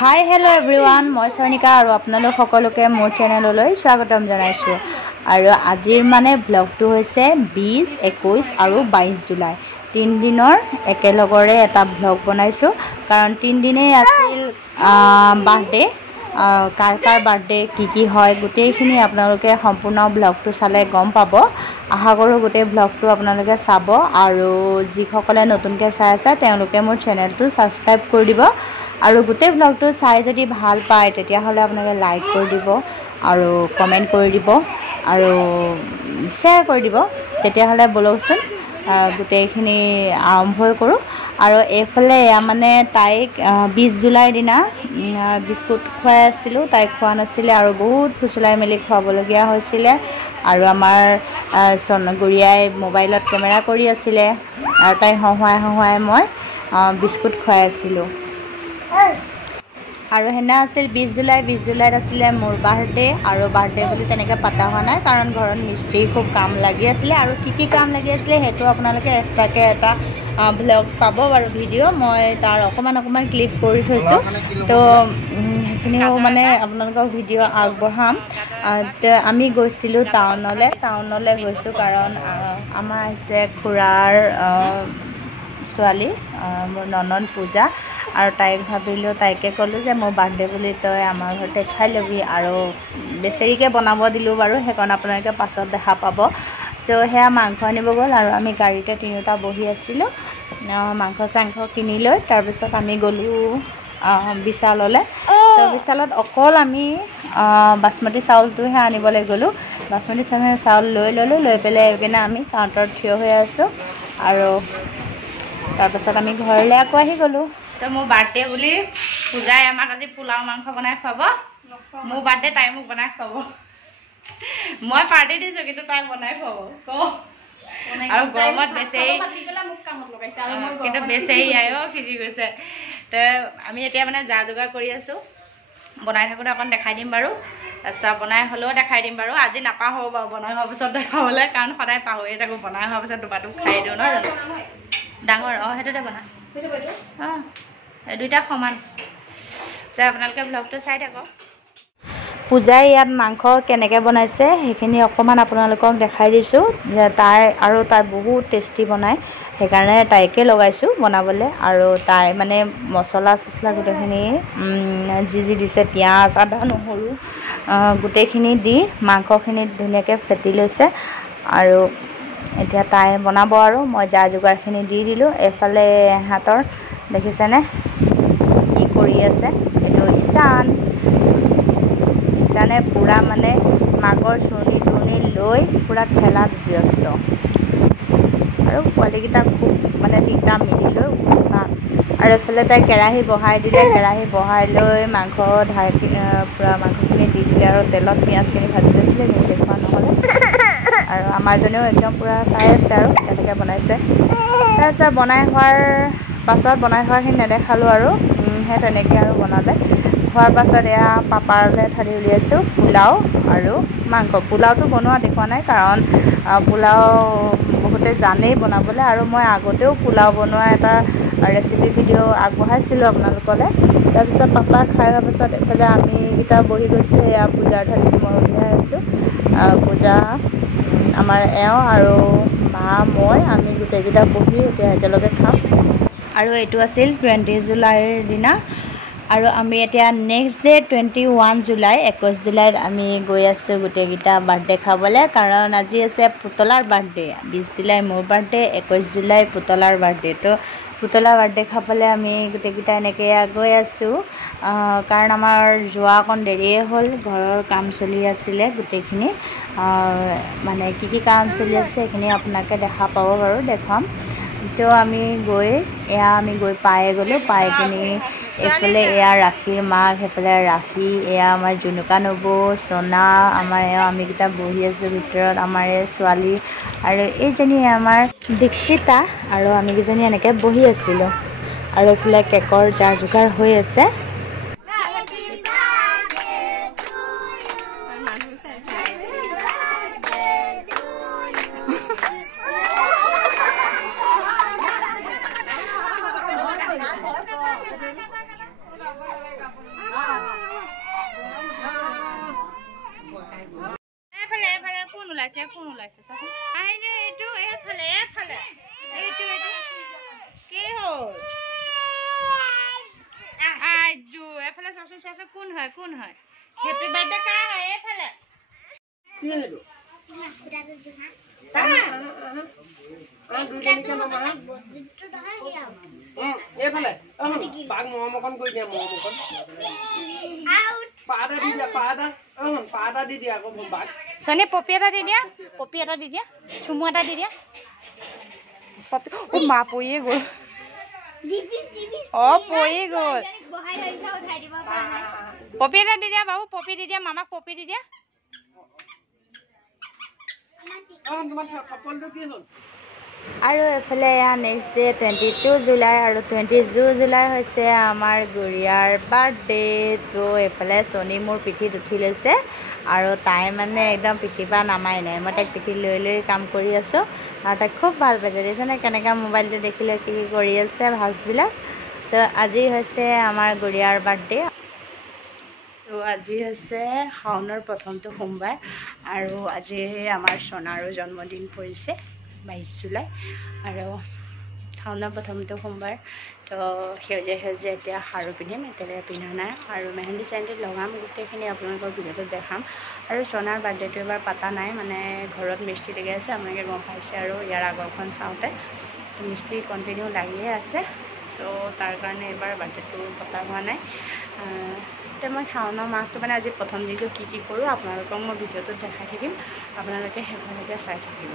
Hi hello' everyone, মই চয়নিকা আৰু আপোনালোক সকলোকে মোৰ চেনেললৈ স্বাগতম জনাইছোঁ। আৰু আজিৰ ব্লগটো হৈছে 20, 21 আৰু 22 জুলাই 3 দিনৰ একেলগৰে এটা ব্লগ বনাইছোঁ। কাৰণ 3 দিনেই আছিল বাৰ্থডে। কাৰ বাৰ্থডে কি হয় গোটেইখিনি আপোনালোকে সম্পূৰ্ণ ব্লগটো চালে গম পাব। আশা কৰোঁ গোটেই ব্লগটো আপোনালোকে চাব আৰু যিসকলে নতুনকৈ চাই আছে তেওঁলোকে মোৰ চেনেলটো ছাবস্ক্ৰাইব কৰি দিব। আৰু গোটেই ব্লগটো চাই যদি ভাল পায় তেতিয়াহ'লে আপোনালোকে লাইক কৰি দিব আৰু কমেণ্ট কৰি দিব আৰু শ্বেয়াৰ কৰি দিব। তেতিয়াহ'লে বলকচোন গোটেইখিনি আৰম্ভই কৰোঁ। আৰু এইফালে এয়া তাইক 20 জুলাইৰ দিনা বিস্কুট খুৱাই আছিলোঁ। তাইক খোৱা নাছিলে আৰু বহুত ফুচলাই মেলি খুৱাবলগীয়া হৈছিলে। আৰু আমাৰ গুৰিয়াই মোবাইলত কেমেৰা কৰি আছিলে আৰু তাইক হহুৱাই মই বিস্কুট খুৱাই আছিলোঁ। আৰু সেইদিনা আছিল 20 জুলাই। 20 জুলাইত আছিলে মোৰ বাৰ্থডে আৰু বাৰ্থডে বুলি তেনেকৈ পতা হোৱা নাই কাৰণ ঘৰত মিস্ত্ৰী খুব কাম লাগি আছিলে। আৰু কি কাম লাগি আছিলে সেইটো আপোনালোকে এক্সট্ৰাকৈ এটা ব্লগ পাব বাৰু, ভিডিঅ' মই তাৰ অকণমান ক্লিপ কৰি থৈছোঁ। তো সেইখিনিও আপোনালোকক ভিডিঅ' আগবঢ়াম। আমি গৈছিলোঁ টাউনলৈ গৈছোঁ কাৰণ আমাৰ আহিছে খুৰাৰ ছোৱালী, মোৰ ননদ পূজা। আৰু তাইক ভাবিলোঁ, তাইকে ক'লোঁ যে মোৰ বাৰ্থডে বুলি তই আমাৰ ঘৰতে খাই ল'বি। আৰু বেচেৰিকৈ বনাব দিলোঁ বাৰু, সেইকণ আপোনালোকে পাছত দেখা পাব। তো সেয়া মাংস আনিব গ'ল আৰু আমি গাড়ীতে তিনিওটা বহি আছিলোঁ। মাংস চাংস কিনি লৈ তাৰপিছত আমি গ'লোঁ বিশাললৈ। তো বিশালত অকল আমি বাচমতি চাউলটোহে আনিবলৈ গ'লোঁ। বাচমতি চাউল লৈ ল'লোঁ, লৈ পেলাই এইপিনে আমি কাউণ্টাৰত থিয় হৈ আছোঁ। আৰু তাৰপাছত আমি ঘৰলৈ আকৌ আহি গ'লোঁ। তো মোৰ বাৰ্থডে বুলি পূজাই আমাক আজি পোলাও মাংস বনাই খুৱাব। মোৰ বাৰ্থডে তাই মোক বনাই খুৱাব। মই পাৰ্টি দিছোঁ কিন্তু তাই বনাই খুৱাব আৰু গৰমত বেচেৰি কিন্তু বেচেৰি আয়ো সিজি গৈছে। তো আমি এতিয়া যা যোগাৰ কৰি আছোঁ। বনাই থাকোঁতে অকণ দেখাই দিম বাৰু। তাৰপিছত বনাই হ'লেও দেখাই দিম বাৰু। আজি নাপাহৰোঁ বাৰু বনাই হোৱাৰ পিছত দেখাবলৈ, কাৰণ সদায় পাহৰিয়ে থাকোঁ। বনাই হোৱাৰ পিছত দুবাৰটো খাই দিওঁ নহয় জানো। ডাঙৰ সেইটোতে বনা এই দুইটা সমান। যে আপোনালোকে ব্লগটো চাই থাকক। পূজাই ইয়াত মাংস কেনেকৈ বনাইছে সেইখিনি অকণমান আপোনালোকক দেখাই দিছোঁ। যে তাই বহুত টেষ্টি বনায়, সেইকাৰণে তাইকে লগাইছোঁ বনাবলৈ। আৰু তাই মছলা চছলা গোটেইখিনি যি দিছে, পিঁয়াজ আদা নহৰু গোটেইখিনি দি মাংসখিনিত ধুনীয়াকৈ ফেটি লৈছে। আৰু এতিয়া তাই বনাব আৰু মই যা যোগাৰখিনি দি দিলোঁ। এইফালে হাতৰ দেখিছেনে কি কৰি আছে, এইটো ঈশানে পূৰা মাকৰ চুৰ্ণি তুৰ্ণি লৈ পূৰা খেলাত ব্যস্ত। আৰু পোৱালিকেইটা খুব তিনিটা মিলি লৈ উৎপাত। আৰু এইফালে তাই কেৰাহী বহাই দিলে, কেৰাহী বহাই লৈ মাংস পূৰা মাংসখিনি দি দিলে আৰু তেলত পিঁয়াজখিনি ভাজি লৈছিলে, কিন্তু দেখুওৱা নহ'লে। আৰু আমাৰজনেও একদম পূৰা চাই আছে আৰু কেনেকৈ বনাইছে। তাৰপিছত বনাই হোৱাখিনি নেদেখালোঁ আৰু সেই তেনেকৈ আৰু বনালে। হোৱাৰ পাছত এয়া পাপাৰলৈ ঢালি উলিয়াইছোঁ পোলাও আৰু মাংস। পোলাওটো বনোৱা দেখুওৱা নাই কাৰণ পোলাও বহুতে জানেই বনাবলৈ। আৰু মই আগতেও পোলাও বনোৱা এটা ৰেচিপি ভিডিঅ' আগবঢ়াইছিলোঁ আপোনালোকলৈ। তাৰপিছত পাপা খাই হোৱাৰ পাছত এইফালে আমিকেইটা বহি গৈছোঁ। এয়া পূজাৰ ঢালিত মই উলিয়াই আছোঁ। পূজা, আমাৰ এওঁ আৰু মা, আমি গোটেইকেইটা বহি এতিয়া একেলগে খাম। আৰু এইটো আছিল 20 জুলাইৰ দিনা। আৰু আমি এতিয়া নেক্সট ডে 21 জুলাই 21 জুলাইত আমি গৈ আছোঁ গোটেইকেইটা বাৰ্থডে খাবলৈ। কাৰণ আজি আছে পুতলাৰ বাৰ্থডে। 20 জুলাই মোৰ বাৰ্থডে, 21 জুলাই পুতলাৰ বাৰ্থডে। তো পুতলাৰ বাৰ্থডে খাবলৈ আমি গোটেইকেইটা এনেকৈ গৈ আছোঁ। কাৰণ আমাৰ যোৱা অকণ দেৰিয়ে হ'ল, ঘৰৰ কাম চলি আছিলে গোটেইখিনি। কি কাম চলি আছে সেইখিনি আপোনালোকে দেখা পাব বাৰু, দেখুৱাম। তো আমি গৈ পাই গ'লোঁ। পাই কিনি এইফালে এয়া ৰাখীৰ মাক, সেইফালে ৰাখী, এয়া আমাৰ জুনুকা নবৌ, সোনা, আমাৰ আমিকেইটা বহি আছোঁ ভিতৰত। আমাৰ ছোৱালী আৰু এইজনী আমাৰ দীক্ষিতা আৰু আমিকেইজনী এনেকৈ বহি আছিলোঁ। আৰু এইফালে কেকৰ যা যোগাৰ হৈ আছে। এতিয়া কোন ওলাইছে চাচোন আইনে এইটো এফালে এইটো কি হ'ল আইজু এফালে চাচোন কোন হয় হেপি বাৰ্থডে কাৰ হয় এফালে কি হেলো এফালে বাঘ মহমকন কৰি দিয়া মহমকন পাটা দি দিয়া আকৌ বাঘ সনে পপি এটা দি দিয়া চুমু এটা দি দিয়া পপি ও মা পইয়ে গ'ল পই গ'ল পপি এটা দি দিয়া বাবু পপি দি দিয়া মামাক পপি দি দিয়া আৰু এফালে নেক্সট ডে 22 জুলাই আৰু 20 জুলাই হৈছে আমাৰ গুৰিয়াৰ বাৰ্থডে তো এফালে সোনি মোৰ পিঠিত উঠি লৈছে আৰু তাই মানে একদম পিঠিৰ পৰা নামাই নাই মই তাইক পিঠিত লৈ কাম কৰি আছোঁ আৰু তাইক খুব ভাল পাইছে দেখিছেনে কেনেকৈ মোবাইলটো দেখিলে কি কৰি আছে ভাজবিলাক তো আজি হৈছে আমাৰ গুৰিয়াৰ বাৰ্থডে তো আজি হৈছে শাওনৰ প্ৰথমটো সোমবাৰ আৰু আজি আমাৰ সোণাৰো জন্মদিন পৰিছে 22 জুলাই আৰু শাওনৰ প্ৰথমটো সোমবাৰ তো সেউজীয়া এতিয়া সাৰু পিন্ধিম এতিয়ালৈকে পিন্ধা নাই আৰু মেহেন্দি চেহেন্দি লগাম গোটেইখিনি আপোনালোকৰ ভিডিঅ'টো দেখাম আৰু সোণাৰ বাৰ্থডেটো এবাৰ পাতা নাই মানে ঘৰত মিস্ত্ৰী লাগি আছে আপোনালোকে গম পাইছে আৰু ইয়াৰ আগৰখন চাওঁতে তো মিস্ত্ৰী কণ্টিনিউ লাগিয়ে আছে চ' তাৰ কাৰণে এবাৰ বাৰ্থডেটো পতা হোৱা নাই এতিয়া মই শাওনৰ মাহটো মানে আজি প্ৰথম দিনটো কি কৰোঁ আপোনালোকক মই ভিডিঅ'টোত দেখাই থাকিম আপোনালোকে শেষলৈকে চাই থাকিব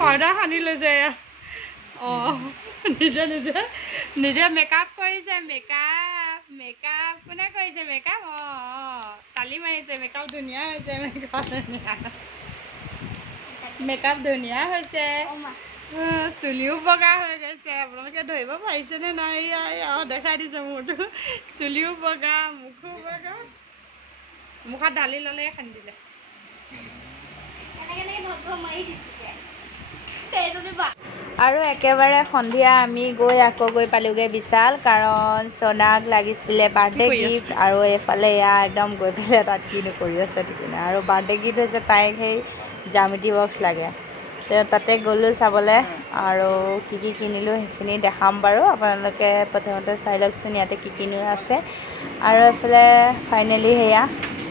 পাউডাৰ সানি লৈছে নিজে মেকআপ কৰিছে মেকআপ কোনে কৰিছে মেকআপ তালি মাৰিছে মেকআপ ধুনীয়া হৈছে মেকআপ ধুনীয়া হৈছে চুলিও বগা হৈ গৈছে আপোনালোকে ধৰিব পাৰিছেনে নাই দেখাই দিছে মোৰটো চুলিও বগা মুখো বগা মুখত ঢালি ল'লে সানি দিলে আৰু একেবাৰে সন্ধিয়া আমি আকৌ গৈ পালোগৈ বিশাল কাৰণ সোনাক লাগিছিলে বাৰ্থডে গিফ্ট আৰু এইফালে একদম গৈ পেলাই তাত কিনো কৰি আছে ঠিক নাই আৰু বাৰ্থডে গিফ্ট হৈছে তাইক সেই জ্যামিতি বক্স লাগে তাতে গ'লোঁ চাবলৈ আৰু কি কিনিলোঁ সেইখিনি দেখাম বাৰু আপোনালোকে প্ৰথমতে চাই লওকচোন ইয়াতে কি আছে আৰু এইফালে ফাইনেলি সেয়া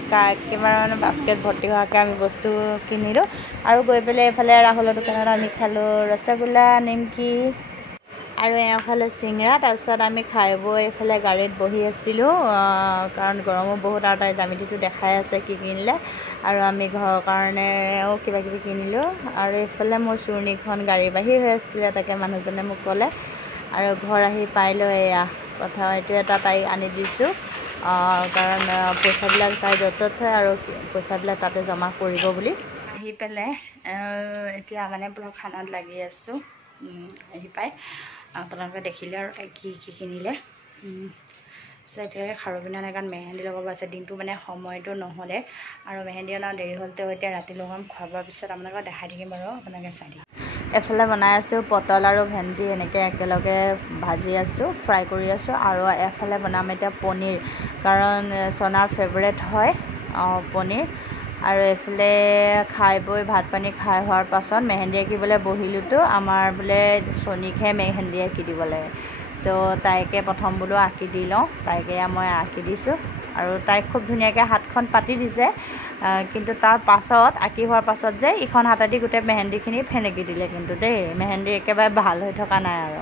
একেবাৰে মানে বাস্কেট ভৰ্তি হোৱাকৈ আমি বস্তু কিনিলোঁ আৰু গৈ পেলাই এইফালে ৰাহুলৰ দোকানত আমি খালোঁ ৰসগোল্লা নিমকি আৰু এফালে চিংৰা তাৰপিছত আমি খাই বৈ এইফালে গাড়ীত বহি আছিলোঁ কাৰণ গৰমো বহুত আৰু তাই জ্যামিতিটো দেখাই আছে কি কিনিলে আৰু আমি ঘৰৰ কাৰণেও কিবা কিবি কিনিলোঁ আৰু এইফালে মোৰ চুৰ্ণিখন গাড়ী বাহিৰ হৈ আছিলে তাকে মানুহজনে মোক ক'লে আৰু ঘৰ আহি পাই লৈ এয়া কথা এইটো এটা তাইক আনি দিছোঁ কাৰণ পইচাবিলাক তাই য'ত থয় আৰু পইচাবিলাক তাতে জমা কৰিব বুলি আহি পেলাই এতিয়া মানে পুৰা খানাত লাগি আছোঁ আহি পাই আপোনালোকে দেখিলে আৰু কি কিনিলে চ' এতিয়ালৈকে খাৰু পিন্ধা নাই কাৰণ মেহেন্দি লগাব আছে দিনটো মানে সময়টো নহ'লে আৰু মেহেন্দি অনা দেৰি হ'লতো এতিয়া ৰাতি লগাম খোৱা বোৱাৰ পিছত আপোনালোকক দেখাই থাকিম বাৰু আপোনালোকে চাই দিম এফালে বনাই আছোঁ পটল আৰু ভেন্দি এনেকৈ একেলগে ভাজি আছোঁ ফ্ৰাই কৰি আছোঁ আৰু এফালে বনাম এতিয়া পনীৰ কাৰণ সোনাৰ ফেভৰেট হয় পনীৰ আৰু এইফালে খাই বৈ ভাত পানী খাই হোৱাৰ পাছত মেহেন্দি আঁকিবলৈ বহিলোঁতো আমাৰ বোলে সোনিকহে মেহেন্দি আঁকি দিব লাগে চ' তাইকে প্ৰথম বোলো আঁকি দি লওঁ তাইকে মই আঁকি দিছোঁ আৰু তাইক খুব ধুনীয়াকৈ হাতখন পাতি দিছে কিন্তু তাৰ পাছত আঁকি হোৱাৰ পাছত যে ইখন হাতেদি গোটেই মেহেন্দিখিনি ফেনেকি দিলে কিন্তু দেই মেহেন্দি একেবাৰে ভাল হৈ থকা নাই আৰু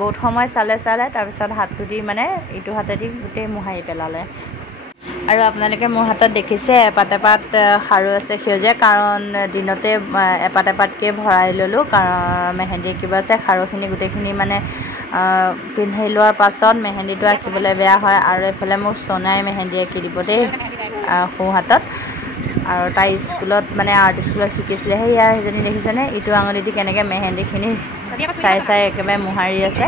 বহুত সময় চালে তাৰপিছত হাতটো দি মানে ইটো হাতেদি গোটেই মোহাৰি পেলালে আৰু আপোনালোকে মোৰ হাতত দেখিছে এপাত খাৰু আছে সেউজীয়া কাৰণ দিনতে এপাতকৈ ভৰাই ল'লোঁ কাৰণ মেহেন্দি কিবা আছে খাৰুখিনি গোটেইখিনি মানে পিন্ধাই লোৱাৰ পাছত মেহেন্দিটো আঁকিবলৈ বেয়া হয় আৰু এইফালে মোক সোণাই মেহেন্দি আঁকি দিব দেই সোঁ হাতত আৰু তাই স্কুলত মানে আৰ্ট স্কুলত শিকিছিলে সেয়া সেইজনী দেখিছেনে ইটো আঙুলি দি কেনেকৈ মেহেন্দিখিনি চাই একেবাৰে মোহাৰি আছে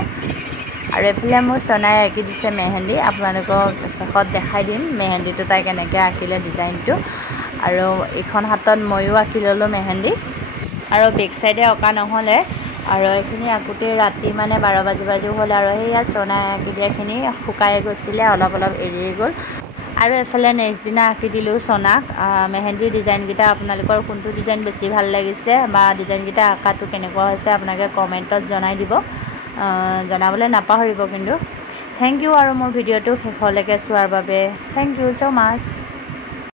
আৰু এইফালে মোৰ সোণাই আঁকি দিছে মেহেন্দি আপোনালোকক শেষত দেখাই দিম মেহেন্দিটো তাই কেনেকৈ আঁকিলে ডিজাইনটো আৰু ইখন হাতত ময়ো আঁকি ল'লোঁ মেহেন্দি আৰু বেক চাইডে অঁকা নহ'লে আৰু এইখিনি আঁকোতে ৰাতি মানে 12 বাজি হ'ল আৰু সেয়া সোণাই আঁকি দিয়াখিনি শুকাই গৈছিলে অলপ এৰিয়ে গ'ল আৰু এফালে নেক্সট দিনা আঁকি দিলোঁ চনাক মেহেন্দিৰ ডিজাইনকেইটা আপোনালোকৰ কোনটো ডিজাইন বেছি ভাল লাগিছে বা ডিজাইনকেইটা আঁকাটো কেনেকুৱা হৈছে আপোনালোকে কমেণ্টত জনাই দিব জনাবলৈ নাপাহৰিব কিন্তু থেংক ইউ আৰু মোৰ ভিডিঅ'টো শেষলৈকে চোৱাৰ বাবে থেংক ইউ ছ' মাছ